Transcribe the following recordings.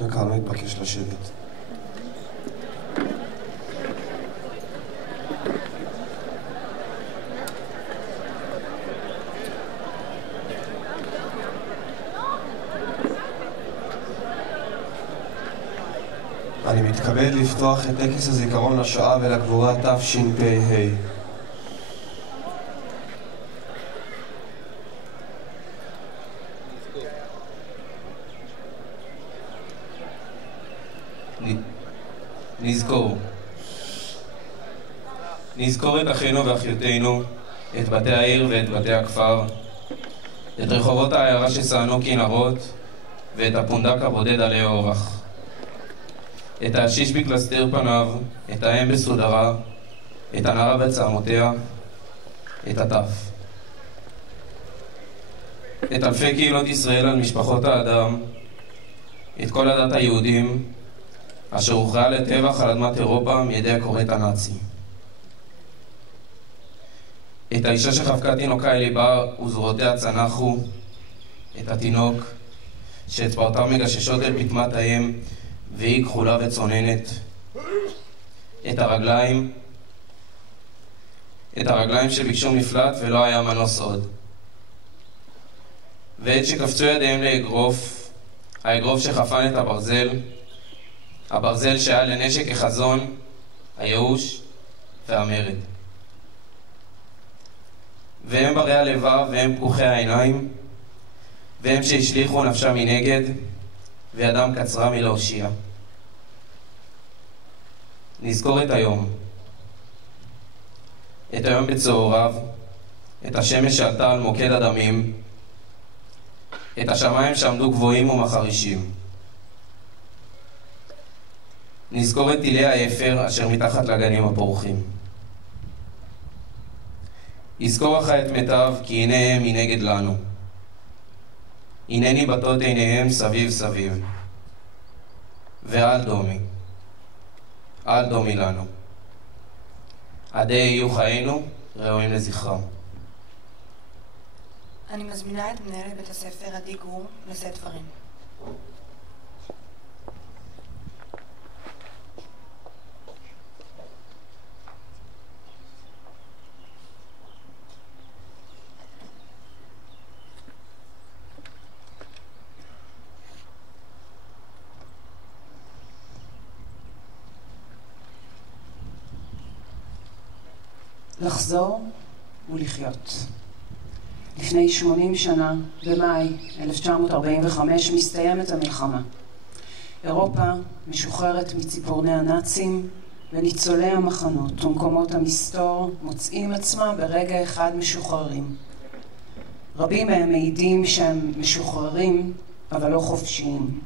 הקהל מתבקש לשבת. אני מתכבד לפתוח את טקס הזיכרון לשואה ולגבורה תשפ"ה. נזכור את אחינו ואחיותינו, את בתי העיר ואת בתי הכפר, את רחובות העיירה שסענו כנרות ואת הפונדק הבודד עלי אורח, את האשיש בקלסתר פניו, את האם בסודרה, את הנערה בצעמותיה, את הטף, את אלפי קהילות ישראל על משפחות האדם, את כל הדת היהודים אשר הוכרעה לטבח על אדמת אירופה מידי הכורת הנאצי, את האישה שחבקה תינוקה אל ליבה וזרועותיה צנחו, את התינוק שאצבעותיו מגששות אל פטמת האם והיא כחולה וצוננת, את הרגליים שביקשו מפלט ולא היה מנוס עוד, ואת שקפצו ידיהם לאגרוף, האגרוף שחפן את הברזל שהיה לנשק החזון, הייאוש והמרד. והם ברי הלבב והם פקוחי העיניים, והם שהשליחו נפשם מנגד וידם קצרה מלהושיע. נזכור את היום בצהריו, את השמש שעלתה על מוקד הדמים, את השמיים שעמדו גבוהים ומחרישים. נזכור את טילי האפר אשר מתחת לגנים הפורחים. יזכור אחי את מיטב, כי הנה הם מנגד לנו. הנה ניבטות עיניהם סביב סביב. ואל דומי לנו. עדי יהיו חיינו ראויים לזכרם. אני מזמינה את מנהלת בית הספר עדי גור לשאת דברים. לחזור ולחיות. לפני 80 שנה, במאי 1945, מסתיימת המלחמה. אירופה משוחררת מציפורני הנאצים, וניצולי המחנות ומקומות המסתור מוצאים עצמם ברגע אחד משוחררים. רבים מהם מעידים שהם משוחררים, אבל לא חופשיים.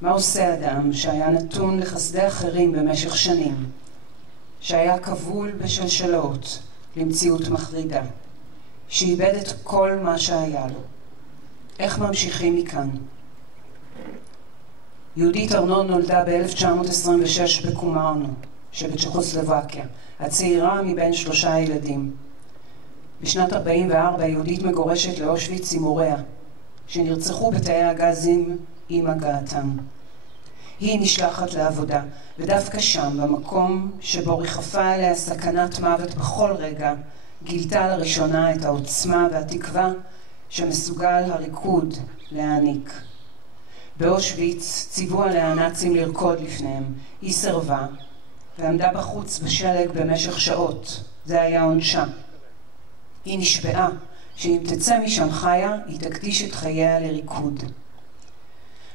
מה עושה אדם שהיה נתון לחסדי אחרים במשך שנים? שהיה כבול בשלשלות למציאות מחרידה, שאיבד את כל מה שהיה לו. איך ממשיכים מכאן? יהודית ארנון נולדה ב-1926 בקומרנו שבצ'כוסלובקיה, הצעירה מבין 3 ילדים. בשנת 44 יהודית מגורשת לאושוויץ עם הוריה, שנרצחו בתאי הגזים עם הגעתם. היא נשלחת לעבודה, ודווקא שם, במקום שבו ריחפה אליה סכנת מוות בכל רגע, גילתה לראשונה את העוצמה והתקווה שמסוגל הריקוד להעניק. באושוויץ ציוו עליה הנאצים לרקוד לפניהם. היא סרבה, ועמדה בחוץ בשלג במשך שעות. זה היה עונשה. היא נשבעה שאם תצא משם חיה, היא תקדיש את חייה לריקוד.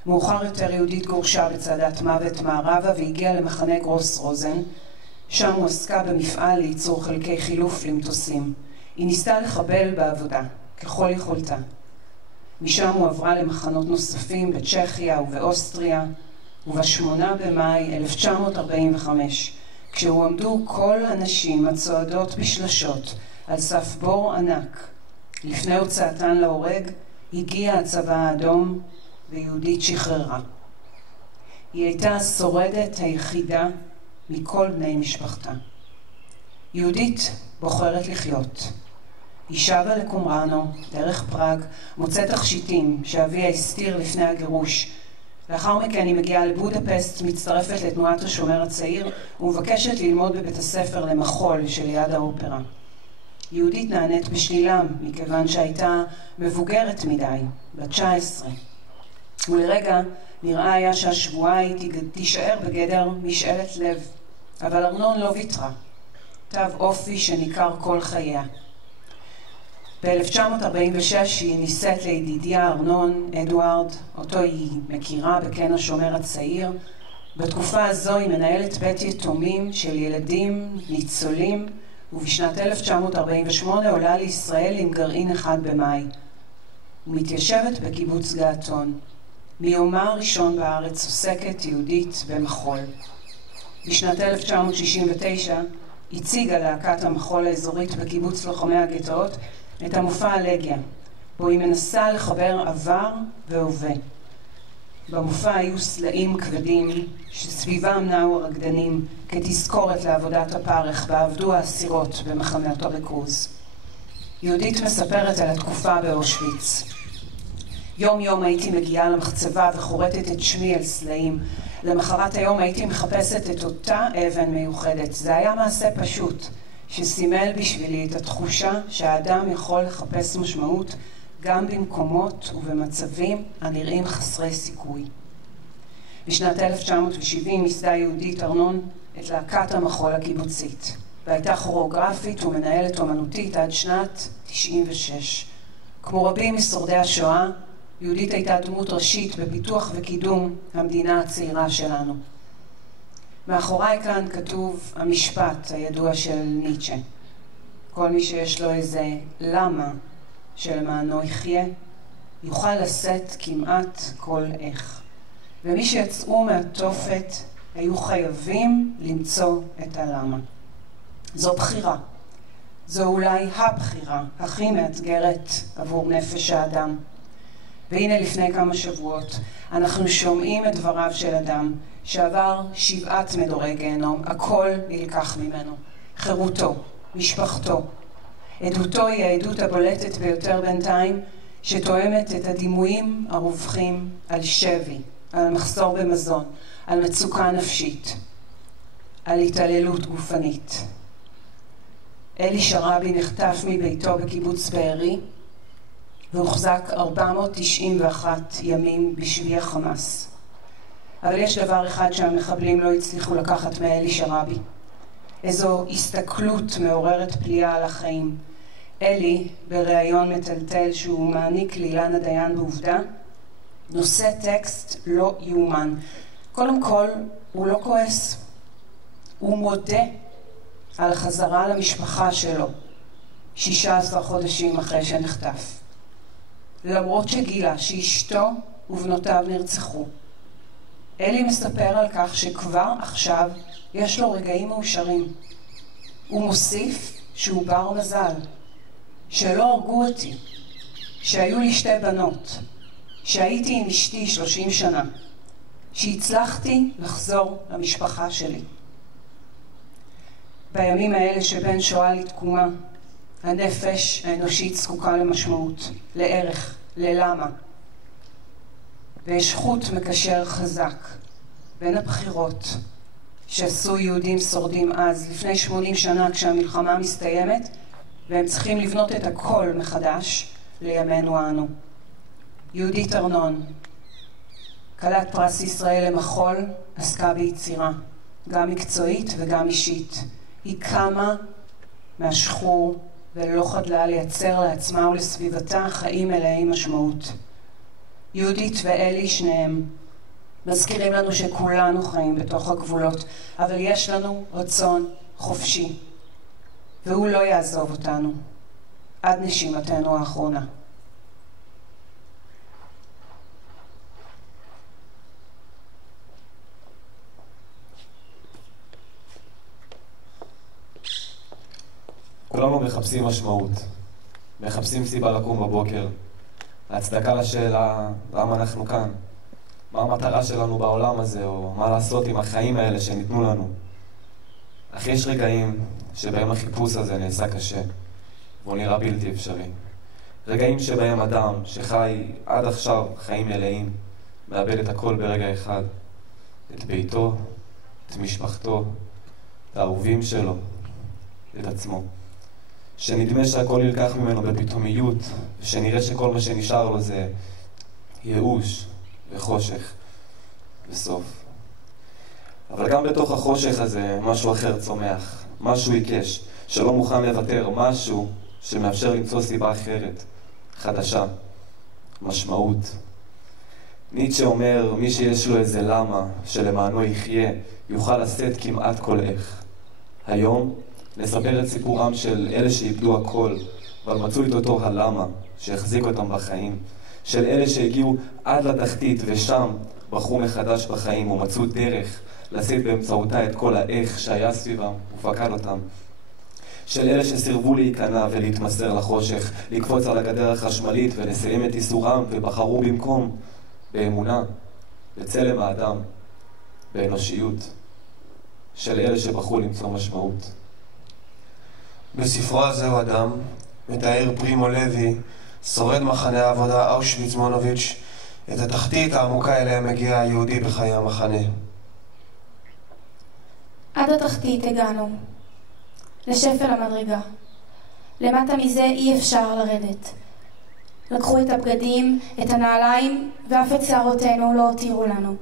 מאוחר יותר יהודית גורשה בצעדת מוות מערבה והגיעה למחנה גרוס רוזן. שם הוא עסקה במפעל לייצור חלקי חילוף למטוסים. היא ניסתה לחבל בעבודה, ככל יכולתה. משם הוא עברה למחנות נוספים בצ'כיה ובאוסטריה, וב8 במאי 1945, כשהוא עמדו כל הנשים הצועדות בשלשות על סף בור ענק, לפני הוצאתן להורג, הגיע הצבא האדום ויהודית שחררה. היא הייתה השורדת היחידה מכל בני משפחתה. יהודית בוחרת לחיות. היא שבה לקומרנו, דרך פראג, מוצאת תכשיטים שאביה הסתיר לפני הגירוש, לאחר מכן היא מגיעה לבודפסט, מצטרפת לתנועת השומר הצעיר ומבקשת ללמוד בבית הספר למחול שליד האופרה. יהודית נענית בשלילה מכיוון שהייתה מבוגרת מדי, בת 19. ולרגע נראה היה שהשבועה היא תישאר בגדר משאלת לב, אבל ארנון לא ויתרה. תו אופי שניכר כל חייה. ב-1946 היא נישאת לידידיה ארנון אדוארד, אותו היא מכירה בכן השומר הצעיר. בתקופה הזו היא מנהלת בית יתומים של ילדים ניצולים, ובשנת 1948 עולה לישראל עם גרעין אחד במאי. ומתיישבת בקיבוץ געתון. מיומה הראשון בארץ עוסקת יהודית במחול. בשנת 1969 הציגה להקת המחול האזורית בקיבוץ לוחמי הגטאות את המופע אלגיה, בו היא מנסה לחבר עבר והווה. במופע היו סלעים כבדים שסביבם נעו הרקדנים כתזכורת לעבודת הפרך בה עבדו האסירות במחנות הריכוז. יהודית מספרת על התקופה באושוויץ. יום יום הייתי מגיעה למחצבה וחורטת את שמי על סלעים. למחרת היום הייתי מחפשת את אותה אבן מיוחדת. זה היה מעשה פשוט שסימל בשבילי את התחושה שהאדם יכול לחפש משמעות גם במקומות ובמצבים הנראים חסרי סיכוי. בשנת 1970 ייסדה יהודית ארנון את להקת המחול הקיבוצית, והייתה כוריאוגרפית ומנהלת אומנותית עד שנת 96. כמו רבים משורדי השואה, יהודית הייתה דמות ראשית בפיתוח וקידום המדינה הצעירה שלנו. מאחוריי כאן כתוב המשפט הידוע של ניטשה. כל מי שיש לו איזה למה שלמענו יחיה, יוכל לשאת כמעט כל איך. ומי שיצאו מהתופת היו חייבים למצוא את הלמה. זו בחירה. זו אולי הבחירה הכי מאתגרת עבור נפש האדם. והנה לפני כמה שבועות אנחנו שומעים את דבריו של אדם שעבר 7 מדורי גיהנום, הכל נלקח ממנו. חירותו, משפחתו. עדותו היא העדות הבולטת ביותר בינתיים, שתואמת את הדימויים הרווחים על שבי, על מחסור במזון, על מצוקה נפשית, על התעללות גופנית. אלי שרבי נחטף מביתו בקיבוץ בארי, והוחזק 491 ימים בשבי החמאס. אבל יש דבר אחד שהמחבלים לא הצליחו לקחת מאלי שרבי. איזו הסתכלות מעוררת פליאה על החיים. אלי, בריאיון מטלטל שהוא מעניק לאילנה דיין בעובדה, נושא טקסט לא יאומן. קודם כל, הוא לא כועס. הוא מודה על חזרה למשפחה שלו, 16 חודשים אחרי שנחטף. למרות שגילה שאשתו ובנותיו נרצחו. אלי מספר על כך שכבר עכשיו יש לו רגעים מאושרים. הוא מוסיף שהוא בר מזל, שלא הרגו אותי, שהיו לי 2 בנות, שהייתי עם אשתי 30 שנה, שהצלחתי לחזור למשפחה שלי. בימים האלה שבין שואה לתקומה, הנפש האנושית זקוקה למשמעות, לערך, ללמה. ויש חוט מקשר חזק בין הבחירות שעשו יהודים שורדים אז, לפני 80 שנה כשהמלחמה מסתיימת, והם צריכים לבנות את הכל מחדש לימינו אנו. יהודית ארנון, כלת פרס ישראל למחול, עסקה ביצירה, גם מקצועית וגם אישית. היא קמה מהשחור ולא חדלה לייצר לעצמה ולסביבתה חיים מלאי משמעות. יהודית ואלי שניהם מזכירים לנו שכולנו חיים בתוך הגבולות, אבל יש לנו רצון חופשי, והוא לא יעזוב אותנו עד נשימתנו האחרונה. כולנו מחפשים משמעות, מחפשים סיבה לקום בבוקר, הצדקה לשאלה למה אנחנו כאן, מה המטרה שלנו בעולם הזה, או מה לעשות עם החיים האלה שניתנו לנו. אך יש רגעים שבהם החיפוש הזה נעשה קשה, והוא נראה בלתי אפשרי. רגעים שבהם אדם שחי עד עכשיו חיים מלאים, מאבד את הכל ברגע אחד. את ביתו, את משפחתו, את האהובים שלו, את עצמו. שנדמה שהכל נלקח ממנו בפתאומיות, ושנראה שכל מה שנשאר לו זה ייאוש וחושך וסוף. אבל גם בתוך החושך הזה משהו אחר צומח, משהו עיקש, שלא מוכן לוותר, משהו שמאפשר למצוא סיבה אחרת, חדשה, משמעות. ניטשה אומר, מי שיש לו איזה למה שלמענו יחיה, יוכל לשאת כמעט כל איך. היום נספר את סיפורם של אלה שאיבדו הכל, אבל מצאו את אותו הלמה שהחזיק אותם בחיים, של אלה שהגיעו עד לתחתית ושם בחרו מחדש בחיים ומצאו דרך לשאת באמצעותה את כל האיך שהיה סביבם ופקד אותם. של אלה שסירבו להיכנע ולהתמסר לחושך, לקפוץ על הגדר החשמלית ולסיים את איסורם ובחרו במקום באמונה, בצלם האדם, באנושיות. של אלה שבחרו למצוא משמעות. בספרו הזהו אדם מתאר פרימו לוי, שורד מחנה העבודה אושוויץ מונוביץ', את התחתית העמוקה אליה מגיע היהודי בחיי המחנה. עד התחתית הגענו, לשפל המדרגה. למטה מזה אי אפשר לרדת. לקחו את הבגדים, את הנעליים, ואף את שערותינו לא הותירו לנו.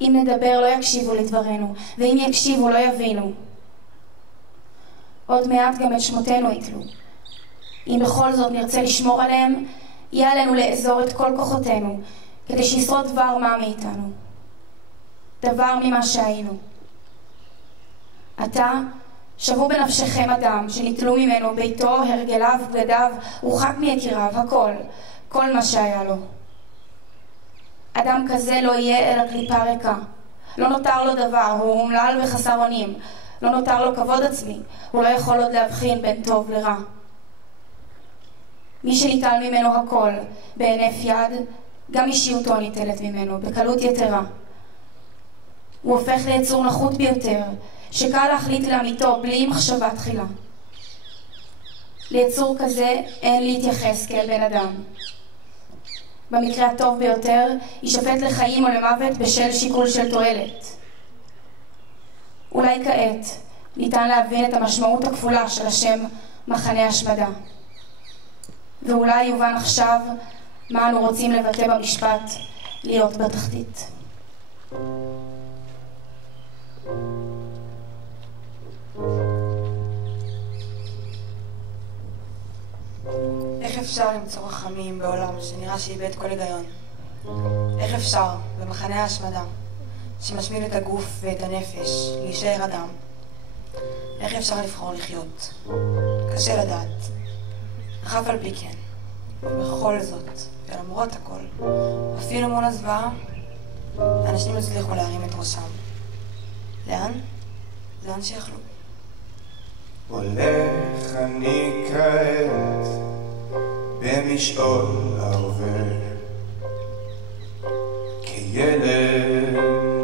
אם נדבר לא יקשיבו לדברנו, ואם יקשיבו לא יבינו. עוד מעט גם את שמותינו יתלו. אם בכל זאת נרצה לשמור עליהם, יהיה עלינו לאזור את כל כוחותינו, כדי שישרוד דבר מה מאיתנו. דבר ממה שהיינו. עתה, שבו בנפשכם אדם שניטלו ממנו ביתו, הרגליו, בגדיו, רוחק מיקיריו, הכל, כל מה שהיה לו. אדם כזה לא יהיה אלא קליפה ריקה. לא נותר לו דבר, הוא אומלל וחסר אונים. לא נותר לו כבוד עצמי, הוא לא יכול עוד להבחין בין טוב לרע. מי שניטל ממנו הכל, בהינף יד, גם אישיותו ניטלת ממנו, בקלות יתרה. הוא הופך ליצור נחות ביותר, שקל להחליט לאמיתו בלי מחשבה תחילה. ליצור כזה אין להתייחס כאל בן אדם. במקרה הטוב ביותר, יישפט לחיים או למוות בשל שיקול של תועלת. אולי כעת ניתן להבין את המשמעות הכפולה של השם מחנה השמדה. ואולי יובן עכשיו מה אנו רוצים לבטא במשפט להיות בתחתית. איך אפשר למצוא רחמים בעולם שנראה שאיבד כל היגיון? איך אפשר במחנה ההשמדה שמשמיד את הגוף ואת הנפש להישאר אדם? איך אפשר לבחור לחיות? קשה לדעת. אך אף על פי כן, בכל זאת, ולמרות הכל, אפילו מול הזוועה, אנשים הצליחו להרים את ראשם. לאן? לאן שיכלו. הולך אני כעת במשעול העובר, כילד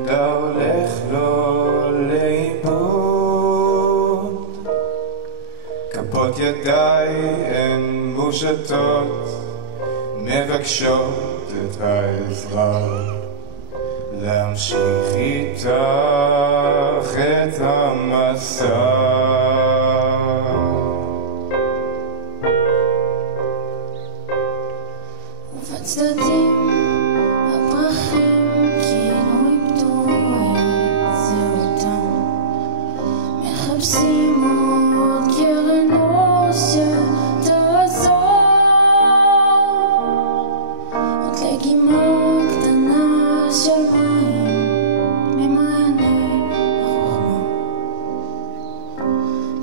ההולך לו לאיבוד. כפות ידיי הן מושטות, מבקשות את העזרה, להמשיך איתך את המסע. ובצדדים הפרחים כאילו איבדו את זהותם, מחפשים עוד קרן אור שתעזור, עוד לגימה קטנה של מים ממעייני החוכמה,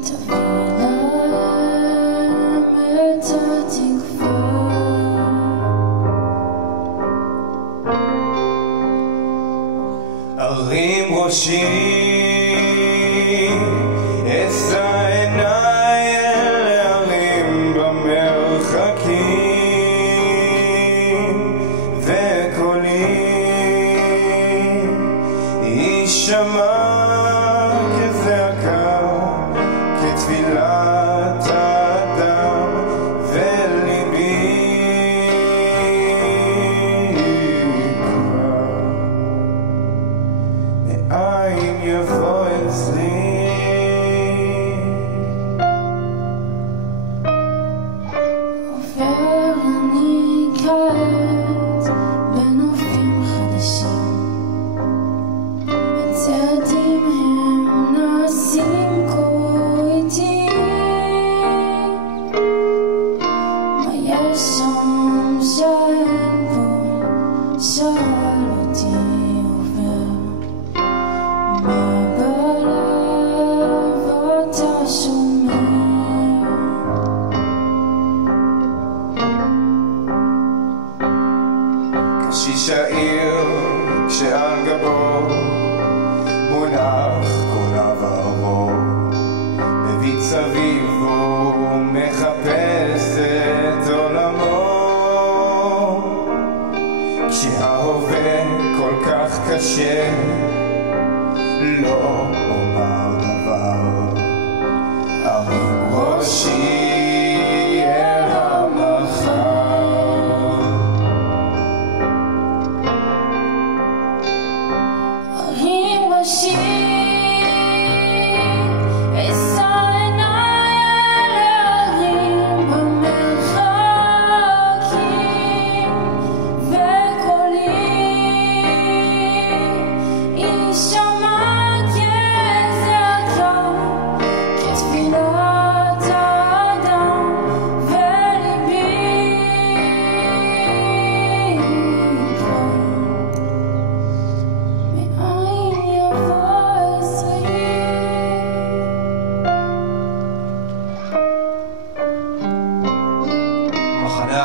תביא להם את התקווה. ארים ראשי, אשא עיניי אל ההרים במרחקים, וקולי יישמע כזעקה, כתפילת האדם, וליבי קשיש העיר כשעל גבו מונח כל עברו, מביט סביב ומחפש את עולמו, כשההווה כל כך קשה לא אומר דבר, ארים ראשי אל המחר.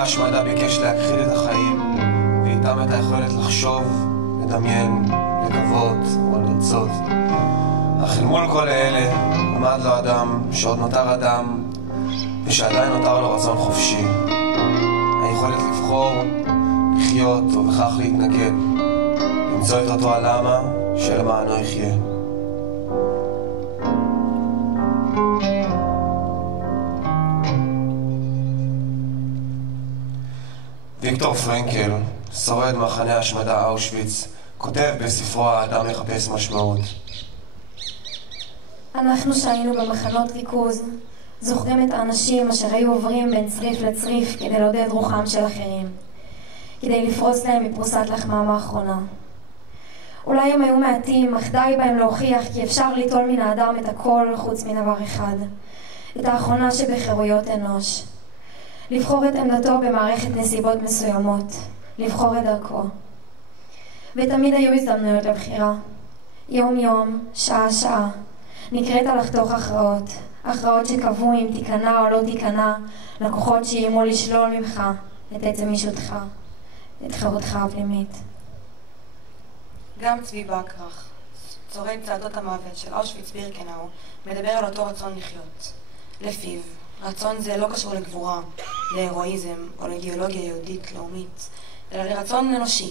ההשמדה ביקש להכחיד את החיים ואיתם את היכולת לחשוב, לדמיין, לקוות או לרצות. אך אל מול כל אלה עמד לו אדם שעוד נותר אדם ושעדיין נותר לו רצון חופשי, היכולת לבחור, לחיות ובכך להתנגד, למצוא את אותו הלמה שלמענו יחיה. ויקטור פרנקל, שורד מחנה השמדה אושוויץ, כותב בספרו האדם מחפש משמעות. אנחנו שהיינו במחנות ריכוז זוכרים את האנשים אשר היו עוברים בין צריף לצריף כדי לעודד רוחם של אחרים, כדי לפרוס להם מפרוסת לחמם האחרונה. אולי הם היו מעטים, אך די בהם להוכיח כי אפשר ליטול מן האדם את הכל חוץ מדבר אחד, את האחרונה שבחירויות אנוש. לבחור את עמדתו במערכת נסיבות מסוימות, לבחור את דרכו. ותמיד היו הזדמנויות לבחירה. יום יום, שעה שעה, נקראת לחתוך הכרעות, הכרעות שקבעו אם תיכנע או לא תיכנע, לקוחות שאיימו לשלול ממך את עצם אישותך, את חירותך הפנימית. גם צבי בקרח, שורד צעדות המוות של אושוויץ בירקנאו, מדבר על אותו רצון לחיות. לפיו, רצון זה לא קשור לגבורה, להירואיזם או לאידיאולוגיה יהודית לאומית, אלא לרצון אנושי,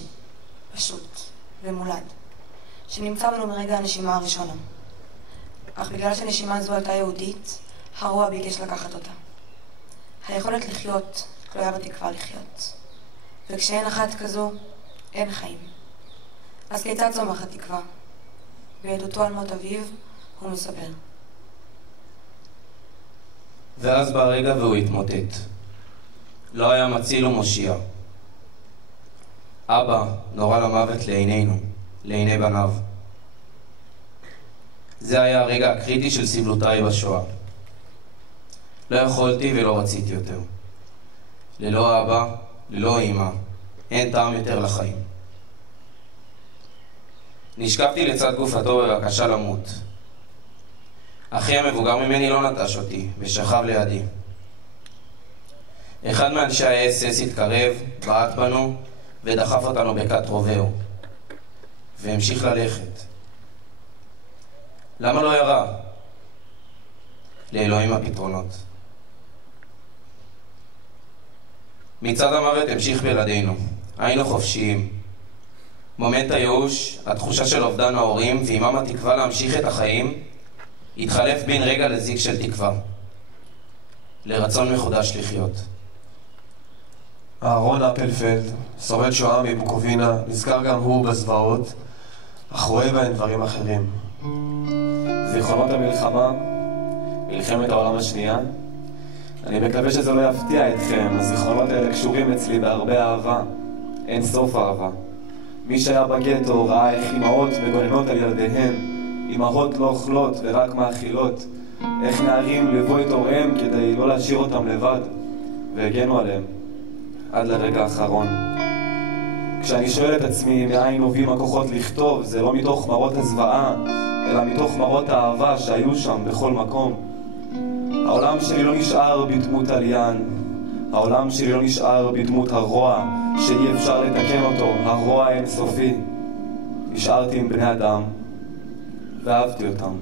פשוט ומולד, שנמצא בנו מרגע הנשימה הראשונה. אך בגלל שנשימה זו הייתה יהודית, הרוע ביקש לקחת אותה. היכולת לחיות תלויה בתקווה לחיות, וכשאין אחת כזו, אין חיים. אז כיצד צומחת תקווה? בעדותו על מות אביו הוא מספר. ואז ברגע והוא התמוטט. לא היה מציל ומושיע. אבא נורא למוות לעינינו, לעיני בניו. זה היה הרגע הקריטי של סבלותיי בשואה. לא יכולתי ולא רציתי יותר. ללא אבא, ללא אמא, אין טעם יותר לחיים. נשכבתי לצד גופתו בבקשה למות. אחי המבוגר ממני לא נטש אותי ושכב לידי. אחד מאנשי ה-SS התקרב, בעט בנו ודחף אותנו בקט רובעו והמשיך ללכת. למה לא ירה? לאלוהים הפתרונות. מצד המוות המשיך בלעדינו. היינו חופשיים. מומנט הייאוש, התחושה של אובדן ההורים ועימם התקווה להמשיך את החיים התחלף בין רגע לזיק של תקווה, לרצון מחודש לחיות. אהרון אפלפלד, שורד שואה מבוקובינה, נזכר גם הוא בזוועות, אך רואה בהן דברים אחרים. זיכרונות המלחמה, מלחמת העולם השנייה. אני מקווה שזה לא יפתיע אתכם, הזיכרונות האלה קשורים אצלי בהרבה אהבה, אין סוף אהבה. מי שהיה בגטו ראה איך אמהות מגוננות על ילדיהן, אמהות לא אוכלות ורק מאכילות, איך נערים ליוו את הוריהם כדי לא להשאיר אותם לבד, והגנו עליהם. עד לרגע האחרון. כשאני שואל את עצמי מאין נובעים הכוחות לכתוב, זה לא מתוך מראות הזוועה, אלא מתוך מראות האהבה שהיו שם בכל מקום. העולם שלי לא נשאר בדמות עליין, העולם שלי לא נשאר בדמות הרוע שאי אפשר לתקן אותו, הרוע האינסופי. נשארתי עם בני אדם ואהבתי אותם.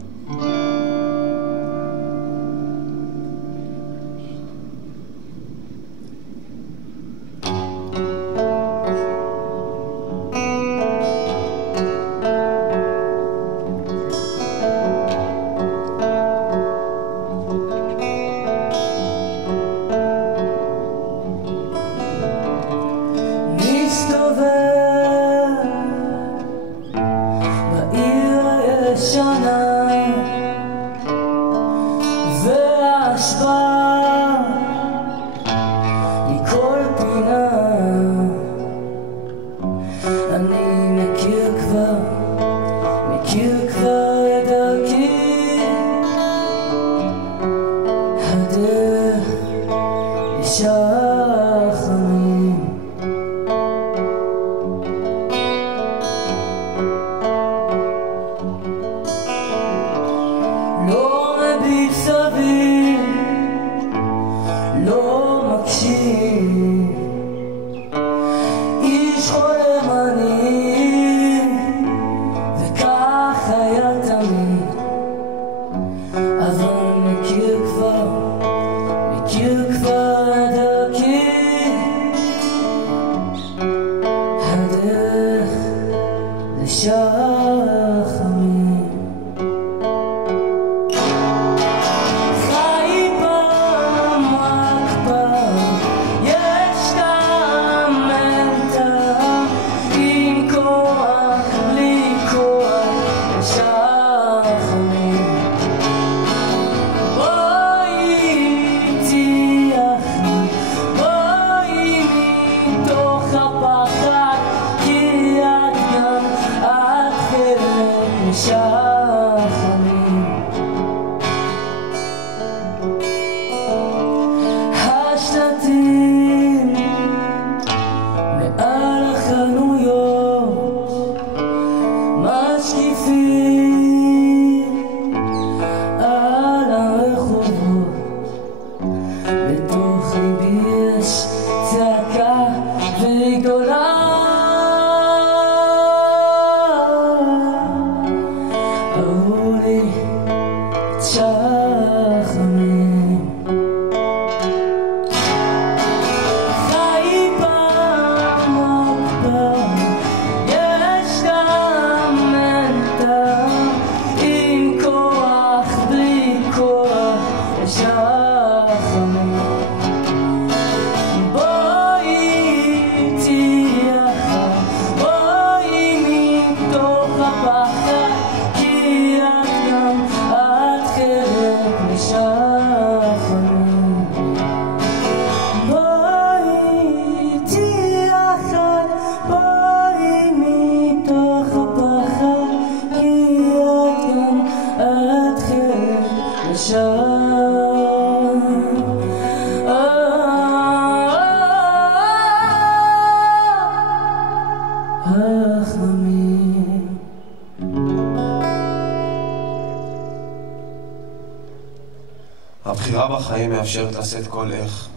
הבחירה בחיים מאפשרת לשאת כל איך,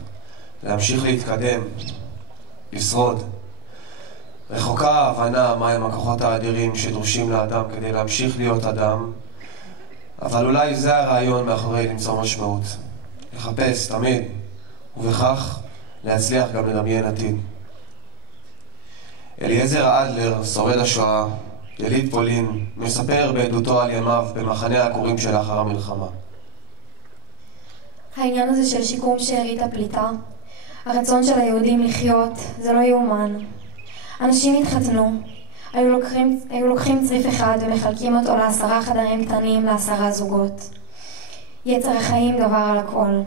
להמשיך להתקדם, לשרוד. רחוקה ההבנה מהם הכוחות האדירים שדרושים לאדם כדי להמשיך להיות אדם, אבל אולי זה הרעיון מאחורי למצוא משמעות. לחפש תמיד, ובכך להצליח גם לדמיין עתיד. אליעזר אדלר, שורד השואה, יליד פולין, מספר בעדותו על ימיו במחנה העקורים שלאחר המלחמה. העניין הזה של שיקום שארית הפליטה, הרצון של היהודים לחיות, זה לא יאומן. אנשים התחתנו, היו לוקחים צריף אחד ומחלקים אותו ל10 חדרים קטנים ל10 זוגות. יצר החיים גבר על הכל.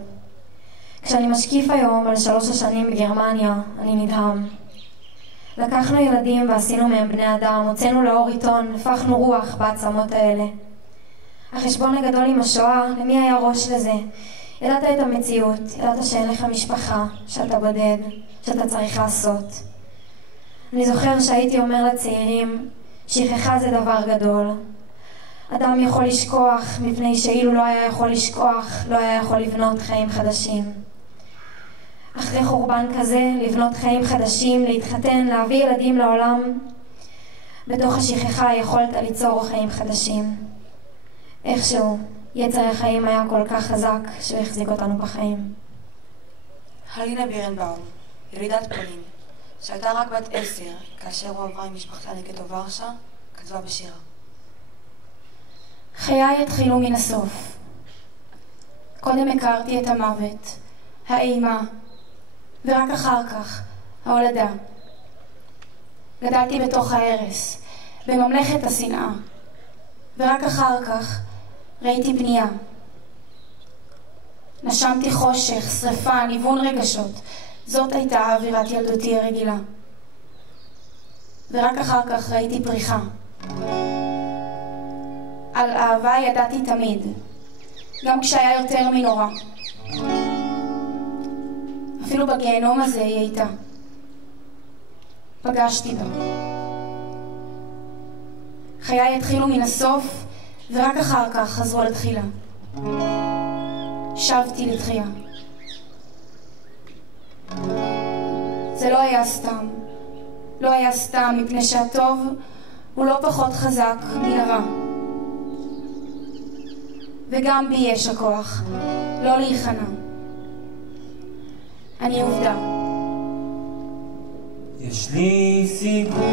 כשאני משקיף היום על 3 השנים בגרמניה, אני נדהם. לקחנו ילדים ועשינו מהם בני אדם, הוצאנו לאור עיתון, הפכנו רוח בעצמות האלה. החשבון הגדול עם השואה, למי היה ראש לזה? ידעת את המציאות, ידעת שאין לך משפחה, שאתה בודד, שאתה צריך לעשות. אני זוכר שהייתי אומר לצעירים, שכחה זה דבר גדול. אדם יכול לשכוח מפני שאילו לא היה יכול לשכוח, לא היה יכול לבנות חיים חדשים. אחרי חורבן כזה, לבנות חיים חדשים, להתחתן, להביא ילדים לעולם, בתוך השכחה יכולת ליצור חיים חדשים. איכשהו, יצר החיים היה כל כך חזק שהוא החזיק אותנו בחיים. הלינה בירנבאום, ילידת פולין, שהייתה רק בת 10 כאשר הוא עברה עם משפחתה לגטו ורשה, כתבה בשירה. חיי התחילו מן הסוף. קודם הכרתי את המוות, האימה, ורק אחר כך ההולדה. גדלתי בתוך ההרס, בממלכת השנאה, ורק אחר כך ראיתי בנייה. נשמתי חושך, שריפה, ניוון רגשות. זאת הייתה אווירת ילדותי הרגילה. ורק אחר כך ראיתי פריחה. על אהבה ידעתי תמיד, גם כשהיה יותר מנורא. אפילו בגיהנום הזה היא הייתה. פגשתי בה. חיי התחילו מן הסוף, ורק אחר כך חזרו לתחילה. שבתי לתחייה. זה לא היה סתם. לא היה סתם, מפני שהטוב הוא לא פחות חזק מן הרע. וגם בי יש הכוח, לא להיכנע. אני עובדה. יש לי סיכוי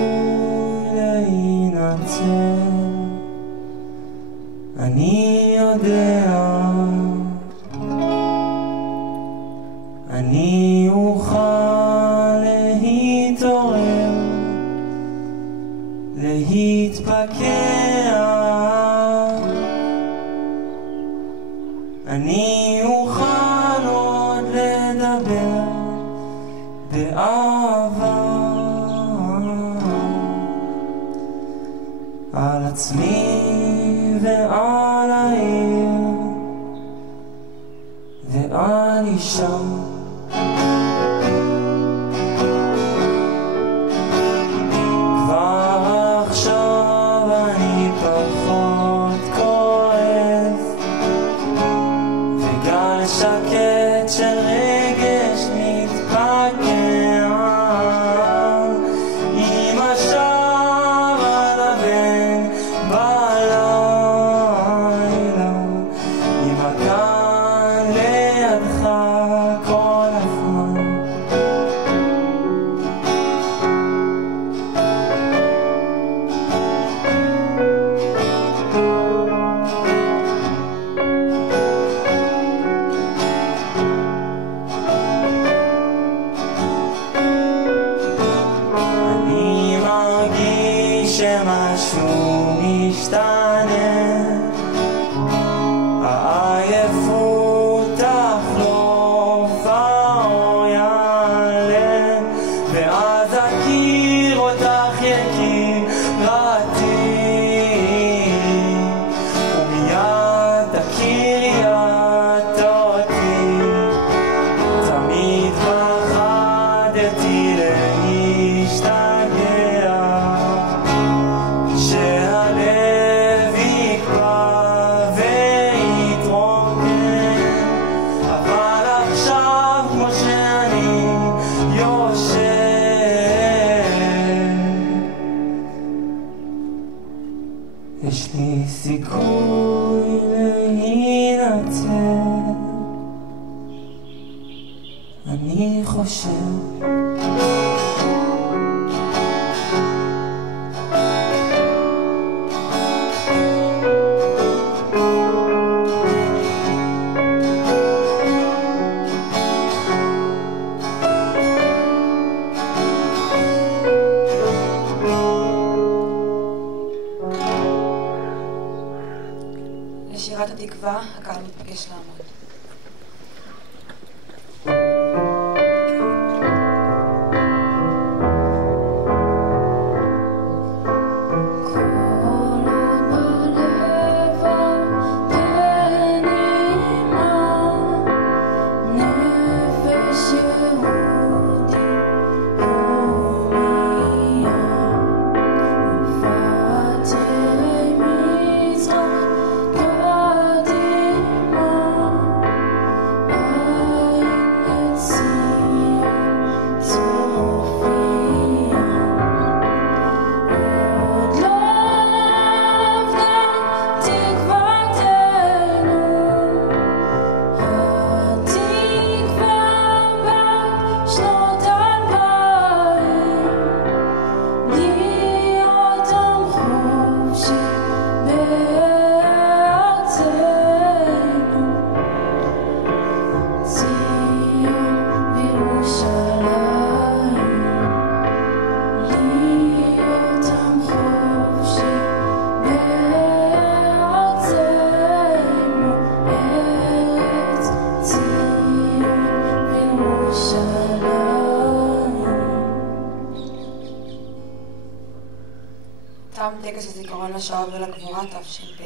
להינצל, אני יודע, אני אוכל להתעורר, להתפקע, אני אוכל עוד לדבר באהבה על עצמי ועל העיר ועל אישה. כבר עכשיו אני פחות כועס, וגל שקט של רגש מתפקע עם השער הלבן בלילה, עם הגן לידך כל הזמן. אני מרגיש שמשהו משתנה, העייפות תחלוף, האור יעלה, ואז אכיר אותך יקירתי, ומיד תכירי את אותי. תמיד פחדתי להשתגע, שהלב יקבע ויתרוקן, אבל עכשיו כמו שאני יושב, יש לי סיכוי להינצל, אני חושב. לשירת התקווה, הקהל מתבקש לעמוד. כל עוד בלב טקס הזיכרון לשואה ולגבורה תשפ"ה.